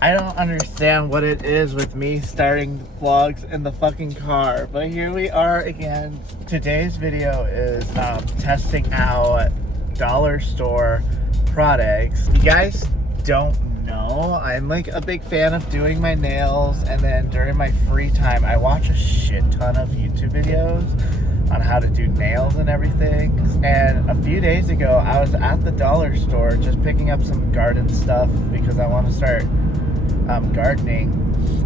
I don't understand what it is with me starting vlogs in the fucking car, but here we are again. Today's video is testing out dollar store products. You guys don't know, I'm like a big fan of doing my nails, and then during my free time I watch a shit ton of YouTube videos on how to do nails and everything. And a few days ago I was at the dollar store just picking up some garden stuff because I want to start gardening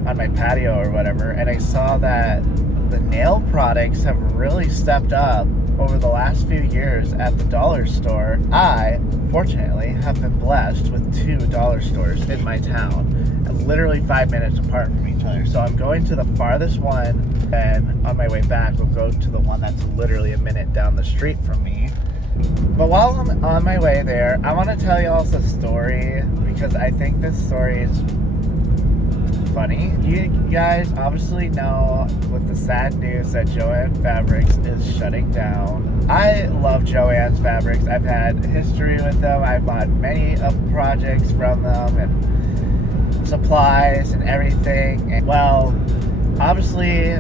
on my patio or whatever, and I saw that the nail products have really stepped up over the last few years at the dollar store. I, fortunately, have been blessed with 2 dollar stores in my town, and literally 5 minutes apart from each other. So I'm going to the farthest one, and on my way back we'll go to the one that's literally a minute down the street from me. But while I'm on my way there, I want to tell you all a story, because I think this story is funny. You guys obviously know with the sad news that Joann Fabrics is shutting down. I love Joann's Fabrics. I've had history with them. I've bought many of projects from them and supplies and everything. And well, obviously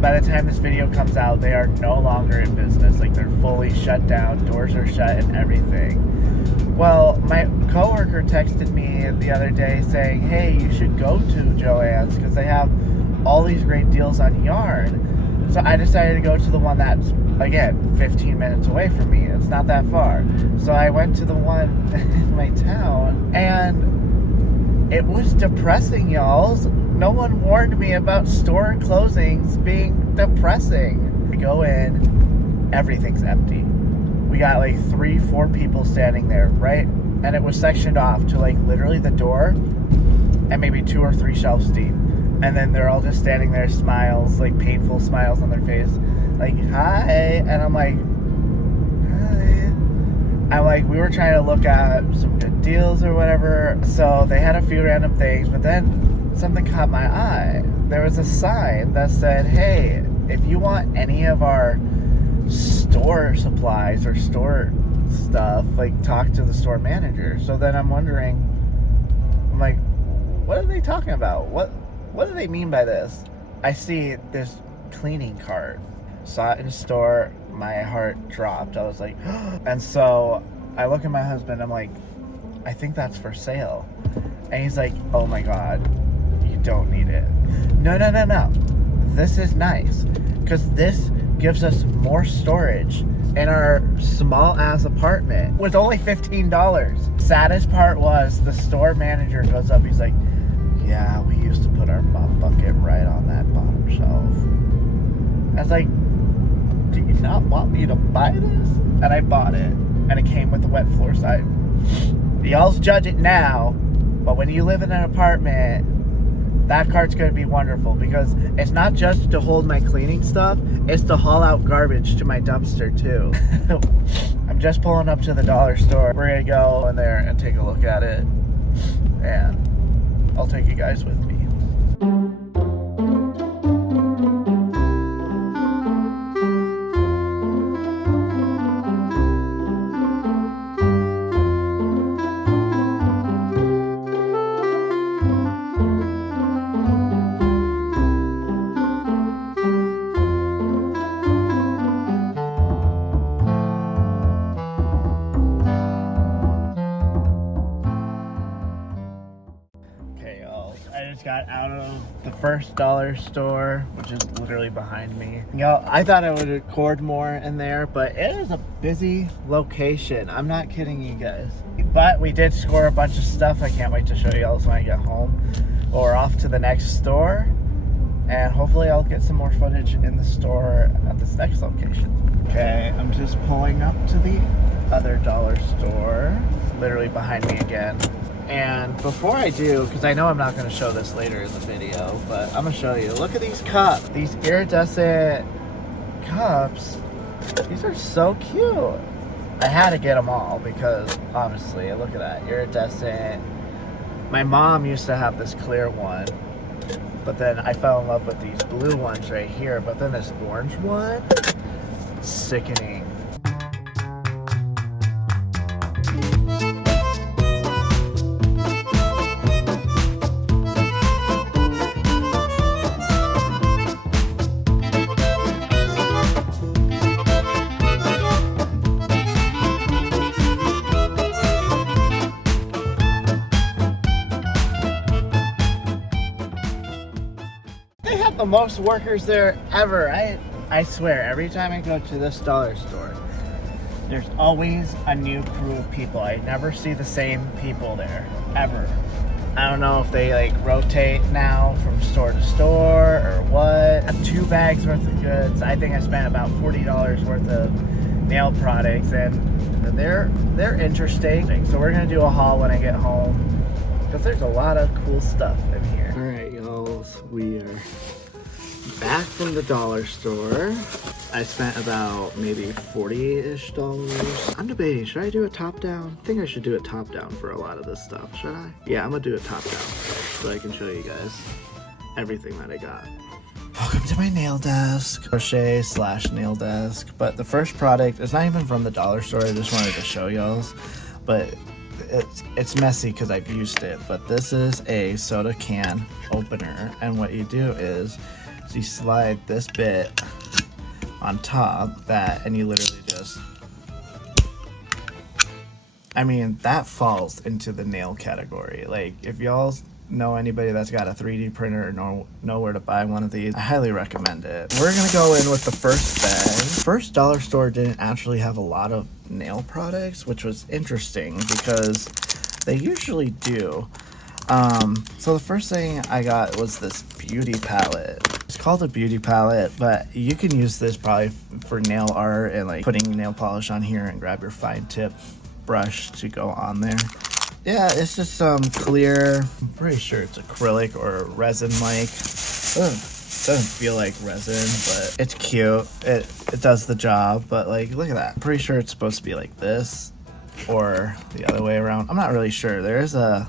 by the time this video comes out, they are no longer in business. Like, they're fully shut down, doors are shut and everything. Well, my coworker texted me the other day saying, hey, you should go to Joann's because they have all these great deals on yarn. So I decided to go to the one that's, again, 15 minutes away from me. It's not that far. So I went to the one in my town, and it was depressing, y'all. No one warned me about store closings being depressing. We go in, everything's empty. We got like 3-4 people standing there, right? And it was sectioned off to like literally the door and maybe 2 or 3 shelves deep. And then they're all just standing there, smiles, like painful smiles on their face, like, hi. And I'm like, hi. I'm like, we were trying to look at some good deals or whatever. So they had a few random things, but then something caught my eye. There was a sign that said, hey, if you want any of our store supplies or store stuff, like, talk to the store manager. So then I'm wondering, I'm like, what are they talking about? What do they mean by this? I see this cleaning cart, saw it in a store, my heart dropped. I was like, and so I look at my husband, I'm like, I think that's for sale. And he's like, oh my God, you don't need it. No, this is nice, because this gives us more storage in our small ass apartment with only $15. Saddest part was the store manager goes up, he's like, yeah, we used to put our mop bucket right on that bottom shelf. I was like, do you not want me to buy this? And I bought it, and it came with a wet floor sign. Y'all's judge it now, but when you live in an apartment, that cart's going to be wonderful, because it's not just to hold my cleaning stuff, it's to haul out garbage to my dumpster too. I'm just pulling up to the dollar store. We're going to go in there and take a look at it, and I'll take you guys with me. Got out of the first dollar store, which is literally behind me. Y'all, I thought I would record more in there, but it is a busy location. I'm not kidding you guys. But we did score a bunch of stuff. I can't wait to show you all when I get home. But we're off to the next store, and hopefully I'll get some more footage in the store at this next location. Okay, I'm just pulling up to the other dollar store, literally behind me again. And before I do, because I know I'm not going to show this later in the video, but I'm going to show you. Look at these cups. These iridescent cups. These are so cute. I had to get them all because, honestly, look at that. Iridescent. My mom used to have this clear one, but then I fell in love with these blue ones right here. But then this orange one, sickening. most workers there ever. I swear, every time I go to this dollar store, there's always a new crew of people. I never see the same people there, ever. I don't know if they like rotate now from store to store or what. 2 bags worth of goods. I think I spent about $40 worth of nail products, and they're interesting. So we're gonna do a haul when I get home, because there's a lot of cool stuff in here. All right, y'all, we are back from the dollar store. I spent about maybe $40-ish. I'm debating, should I do a top down? I think I should do a top down for a lot of this stuff, should I? Yeah, I'm gonna do a top down so I can show you guys everything that I got. Welcome to my nail desk, crochet / nail desk. But the first product is not even from the dollar store. I just wanted to show y'all, but it's messy because I've used it. But this is a soda can opener, and what you do is you slide this bit on top that, and you literally just, I mean, that falls into the nail category. Like, if y'all know anybody that's got a 3D printer or know where to buy one of these, I highly recommend it. We're gonna go in with the first bag. First dollar store didn't actually have a lot of nail products, which was interesting because they usually do. So the first thing I got was this beauty palette. It's called a beauty palette, but you can use this probably for nail art and like putting nail polish on here, and grab your fine tip brush to go on there. Yeah, it's just some clear, I'm pretty sure it's acrylic or resin-like. Doesn't feel like resin, but it's cute. It does the job, but like, look at that. I'm pretty sure it's supposed to be like this or the other way around. I'm not really sure. There is a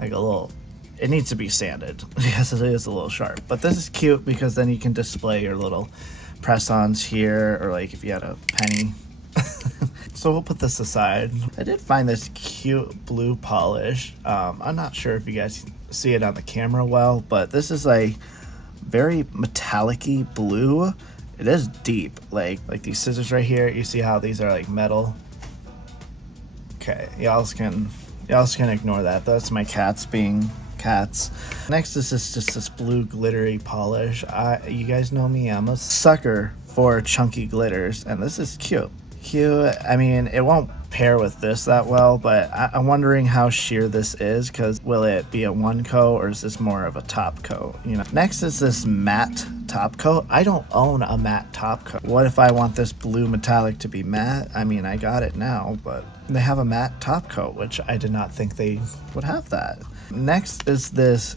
little, it needs to be sanded. Yes, it is a little sharp, but this is cute because then you can display your little press-ons here, or like if you had a penny. So we'll put this aside. I did find this cute blue polish. I'm not sure if you guys see it on the camera well, but this is like very metallic-y blue. It is deep, like these scissors right here. You see how these are like metal? Okay, y'all can ignore that. That's my cats being cats. Next is just this blue glittery polish. You guys know me, I'm a sucker for chunky glitters, and this is cute. I mean, it won't pair with this that well, but I'm wondering how sheer this is, because will it be a one coat or is this more of a top coat? You know. Next is this matte top coat. I don't own a matte top coat. What if I want this blue metallic to be matte? I mean, I got it now, but they have a matte top coat, which I did not think they would have that. Next is this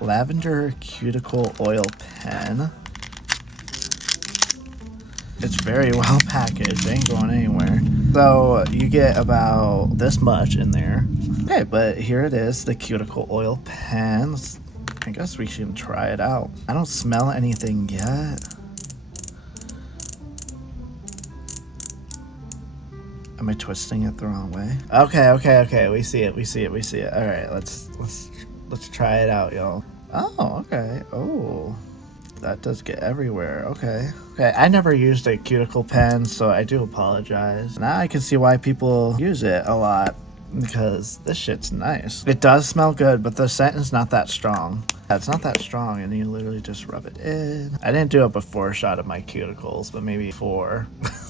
lavender cuticle oil pen. It's very well packaged, ain't going anywhere. So you get about this much in there. Okay, but here it is, the cuticle oil pen. I guess we should try it out. I don't smell anything yet. Am I twisting it the wrong way? Okay. We see it. All right, let's try it out, y'all. Oh, okay. Oh. That does get everywhere. Okay, I never used a cuticle pen, so I do apologize. Now I can see why people use it a lot, because this shit's nice. It does smell good, but the scent is not that strong. It's not that strong, and you literally just rub it in. I didn't do a before shot of my cuticles, but maybe before,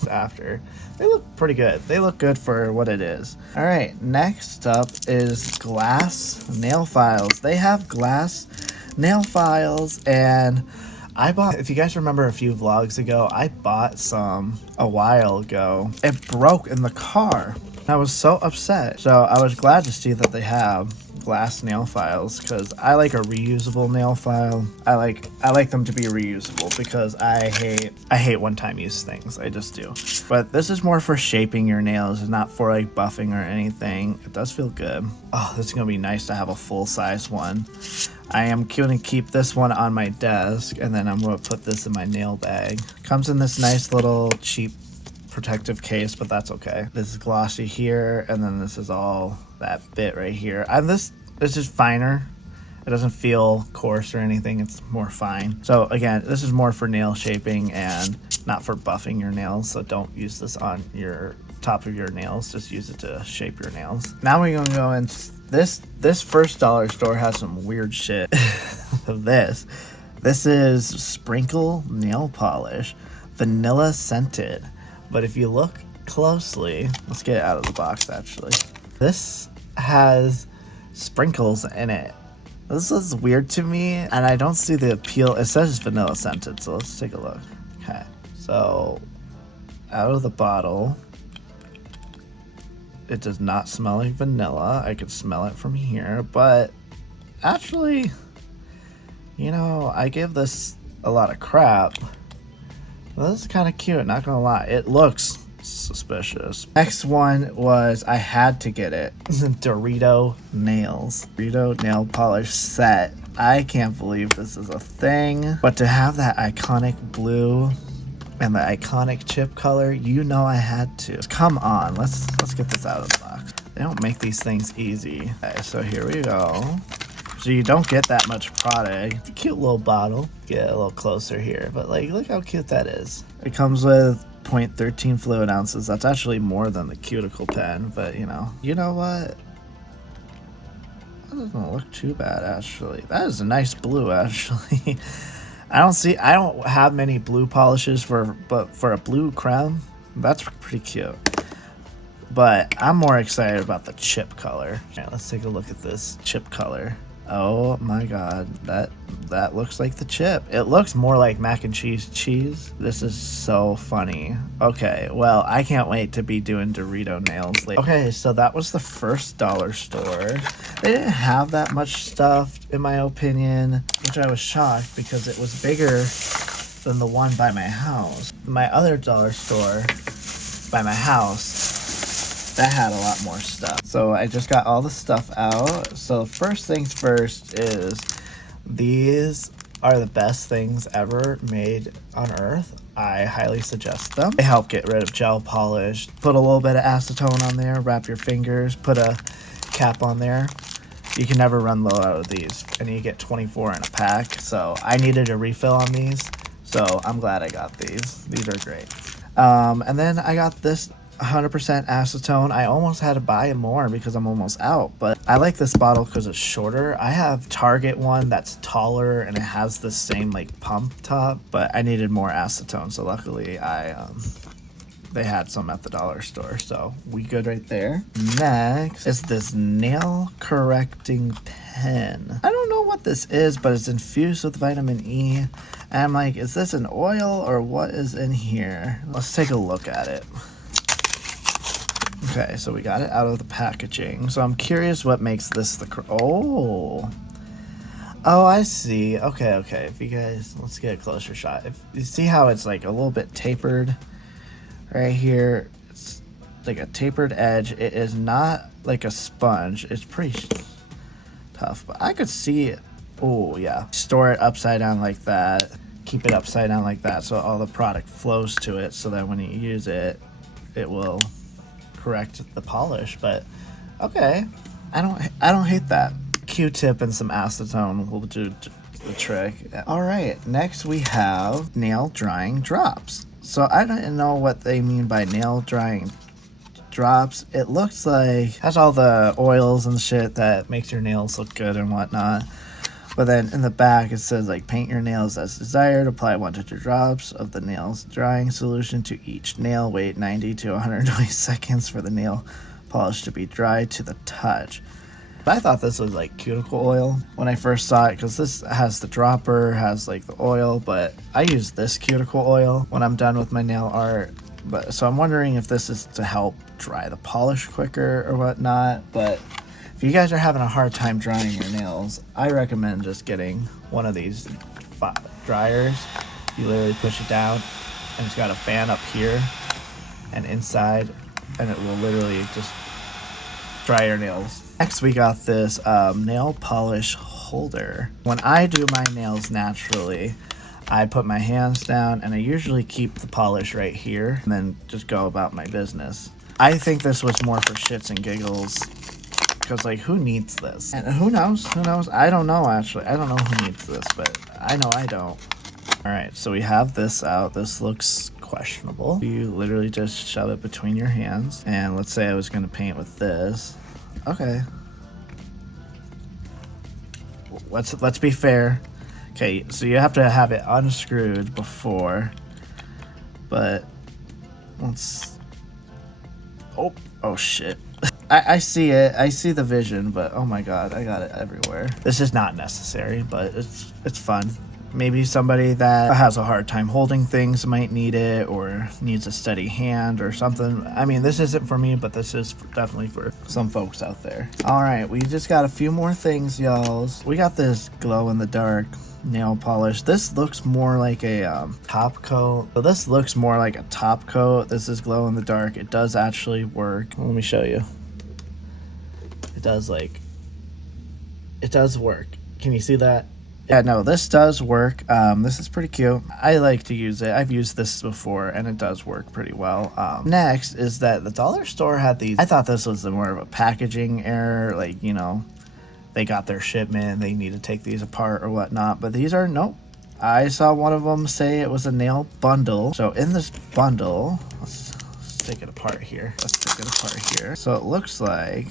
after. They look pretty good. They look good for what it is. All right, next up is glass nail files. They have glass nail files, and I bought, if you guys remember a few vlogs ago, I bought some a while ago. It broke in the car. I was so upset. So I was glad to see that they have glass nail files, because I like a reusable nail file. I like them to be reusable, because I hate one-time use things. I just do. But this is more for shaping your nails, and not for like buffing or anything. It does feel good. Oh, this is gonna be nice to have a full-size one. I am going to keep this one on my desk, and then I'm going to put this in my nail bag. Comes in this nice little cheap protective case, but that's okay. This is glossy here, and then this is all that bit right here. This is just finer. It doesn't feel coarse or anything. It's more fine. So again, this is more for nail shaping and not for buffing your nails. So don't use this on your top of your nails. Just use it to shape your nails. Now we're going to go in. This first dollar store has some weird shit. This This is Sprinkle Nail Polish, vanilla scented. But if you look closely, let's get it out of the box actually. This has sprinkles in it. This is weird to me, and I don't see the appeal. It says vanilla scented, so let's take a look. Okay, so out of the bottle, it does not smell like vanilla. I could smell it from here, but actually, you know, I give this a lot of crap. Well, this is kind of cute, not gonna lie. It looks suspicious. Next one was, I had to get it, Dorito nails. Dorito nail polish set. I can't believe this is a thing, but to have that iconic blue and the iconic chip color, you know I had to. Come on, let's get this out of the box. They don't make these things easy. Okay, so here we go. So you don't get that much product. It's a cute little bottle. Get a little closer here, but like, look how cute that is. It comes with 0.13 fluid ounces. That's actually more than the cuticle pen, but you know what? That doesn't look too bad actually. That is a nice blue actually. I don't have many blue polishes but for a blue crown, that's pretty cute. But I'm more excited about the chip color. All right, let's take a look at this chip color. Oh my god, that looks like the chip. It looks more like mac and cheese. This is so funny. Okay, well, I can't wait to be doing Dorito nails later. Okay, so that was the first dollar store. They didn't have that much stuff, in my opinion, which I was shocked because it was bigger than the one by my house. My other dollar store by my house, that had a lot more stuff. So I just got all the stuff out. So first things first is, these are the best things ever made on earth. I highly suggest them. They help get rid of gel polish. Put a little bit of acetone on there, wrap your fingers, put a cap on there. You can never run low out of these, and you get 24 in a pack. So I needed a refill on these, so I'm glad I got these. These are great. And then I got this 100% acetone. I almost had to buy more because I'm almost out, but I like this bottle because it's shorter. I have Target one that's taller and it has the same like pump top, but I needed more acetone, so luckily they had some at the dollar store, so we good right there. Next is this nail correcting pen. I don't know what this is, but it's infused with vitamin E, and I'm like, is this an oil or what is in here? Let's take a look at it. Okay, so we got it out of the packaging. So I'm curious what makes this the... Oh, I see. Okay. If you guys... Let's get a closer shot. If you see how it's like a little bit tapered right here. It's like a tapered edge. It is not like a sponge. It's pretty tough, but I could see it. Oh, yeah. Store it upside down like that. Keep it upside down like that so all the product flows to it, so that when you use it, it will correct the polish. But okay, I don't hate that. Q-tip and some acetone will do the trick. All right, next we have nail drying drops. So I don't know what they mean by nail drying drops. It looks like has all the oils and shit that makes your nails look good and whatnot. But then in the back it says like, paint your nails as desired, apply 1 to 2 drops of the nails drying solution to each nail, wait 90 to 120 seconds for the nail polish to be dry to the touch. I thought this was like cuticle oil when I first saw it, because this has the dropper, has like the oil, but I use this cuticle oil when I'm done with my nail art. But so I'm wondering if this is to help dry the polish quicker or whatnot. But if you guys are having a hard time drying your nails, I recommend just getting one of these dryers. You literally push it down and it's got a fan up here and inside, and it will literally just dry your nails. Next we got this nail polish holder. When I do my nails naturally, I put my hands down and I usually keep the polish right here and then just go about my business. I think this was more for shits and giggles, because like, who needs this? And who knows? I don't know actually. I don't know who needs this, but I know I don't. Alright, so we have this out. This looks questionable. You literally just shove it between your hands, and let's say I was going to paint with this. Okay. Let's be fair. Okay, so you have to have it unscrewed before, but let's, oh shit. I see it, I see the vision, but oh my god, I got it everywhere. This is not necessary, but it's fun. Maybe somebody that has a hard time holding things might need it, or needs a steady hand or something. I mean, this isn't for me, but this is definitely for some folks out there. All right, we just got a few more things, y'all. We got this glow-in-the-dark nail polish. This looks more like a top coat. So this looks more like a top coat. This is glow-in-the-dark. It does actually work. Let me show you. It does work. Can you see that? Yeah, no, this does work. This is pretty cute. I like to use it. I've used this before and it does work pretty well. Next is that the dollar store had these. I thought this was more of a packaging error, like, you know, they got their shipment, they need to take these apart or whatnot, but these are, nope. I saw one of them say it was a nail bundle. So in this bundle, let's take it apart here. So it looks like,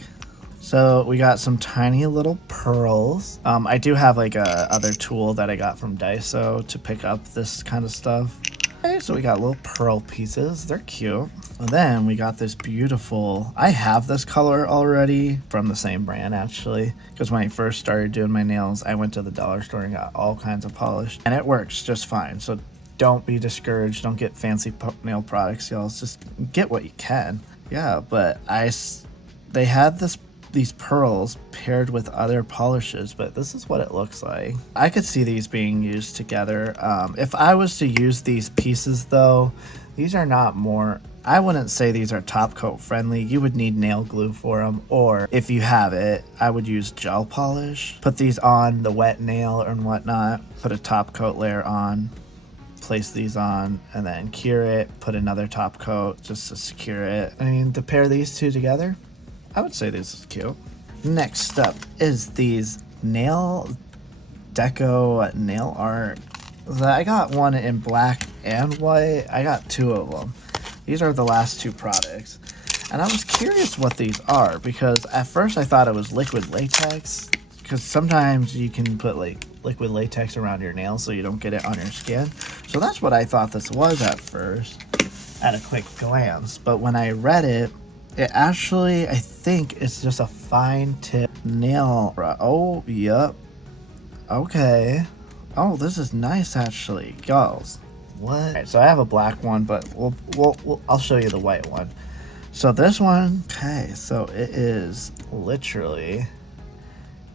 so we got some tiny little pearls. I do have like a other tool that I got from Daiso to pick up this kind of stuff. Okay, so we got little pearl pieces. They're cute. And then we got this beautiful, I have this color already from the same brand actually, because when I first started doing my nails, I went to the dollar store and got all kinds of polish, and it works just fine. So don't be discouraged. Don't get fancy nail products, y'all. Just get what you can. Yeah, but they had these pearls paired with other polishes, but this is what it looks like. I could see these being used together. If I was to use these pieces though, these are not more, I wouldn't say these are top coat friendly. You would need nail glue for them, or if you have it, I would use gel polish. Put these on the wet nail and whatnot, put a top coat layer on, place these on, and then cure it, put another top coat just to secure it. I mean, to pair these two together, I would say this is cute. Next up is these nail deco nail art. I got one in black and white. I got two of them. These are the last two products. And I was curious what these are, because at first I thought it was liquid latex, because sometimes you can put like liquid latex around your nails so you don't get it on your skin. So that's what I thought this was at first, at a quick glance. But when I read it, it actually, I think it's just a fine tip nail. Oh, yep. Okay. Oh, this is nice actually, girls. What? Right, so I have a black one, but I'll show you the white one. So this one, okay, so it is literally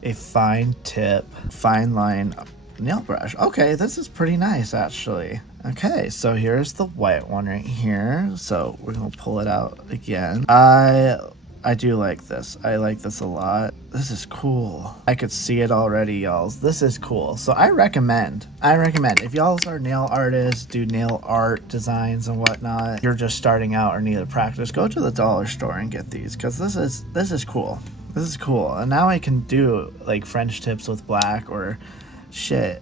a fine tip, fine line nail brush. Okay, this is pretty nice actually. Okay, so here's the white one right here. So we're gonna pull it out again. I do like this. I like this a lot. This is cool. I could see it already, y'all. This is cool. So I recommend if y'all are nail artists, do nail art designs and whatnot, you're just starting out or need to practice, go to the dollar store and get these, because this is cool. This is cool. And now I can do like French tips with black, or shit,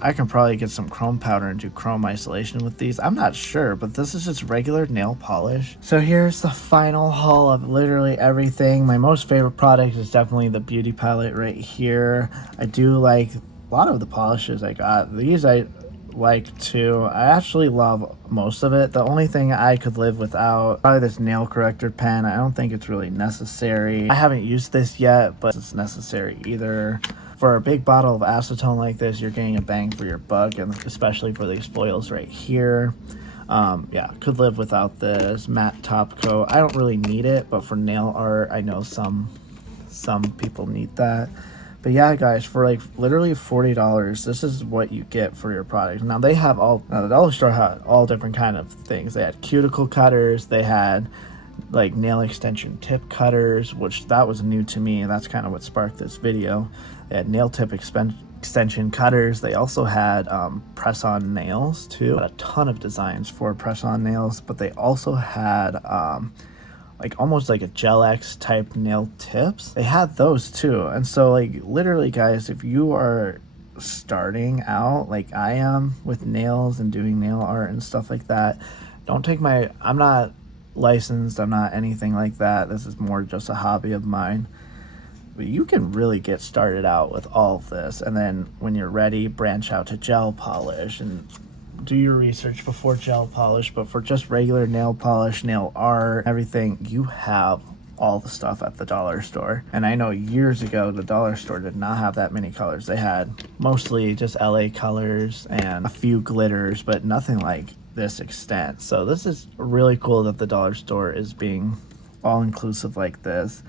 I can probably get some chrome powder and do chrome isolation with these. I'm not sure, but this is just regular nail polish. So here's the final haul of literally everything. My most favorite product is definitely the beauty palette right here. I do like a lot of the polishes I got. These I like too. I actually love most of it. The only thing I could live without, probably this nail corrector pen. I don't think it's really necessary. I haven't used this yet, but it's necessary either. For a big bottle of acetone like this, you're getting a bang for your buck, and especially for these foils right here. Yeah, could live without this matte top coat. I don't really need it, but for nail art, I know some people need that. But yeah, guys, for like literally $40, this is what you get for your product. Now they have the dollar store had all different kind of things. They had cuticle cutters, they had like nail extension tip cutters, which that was new to me, and that's kind of what sparked this video. They had nail tip extension cutters. They also had press-on nails too. Had a ton of designs for press-on nails, but they also had like almost like a Gel X type nail tips. They had those too. And so like literally, guys, if you are starting out like I am with nails and doing nail art and stuff like that, don't take I'm not licensed, I'm not anything like that. This is more just a hobby of mine. But you can really get started out with all of this, and then when you're ready, branch out to gel polish and do your research before gel polish. But for just regular nail polish, nail art, everything, you have all the stuff at the dollar store. And I know years ago the dollar store did not have that many colors. They had mostly just LA colors and a few glitters, but nothing like this extent. So this is really cool that the dollar store is being all inclusive like this.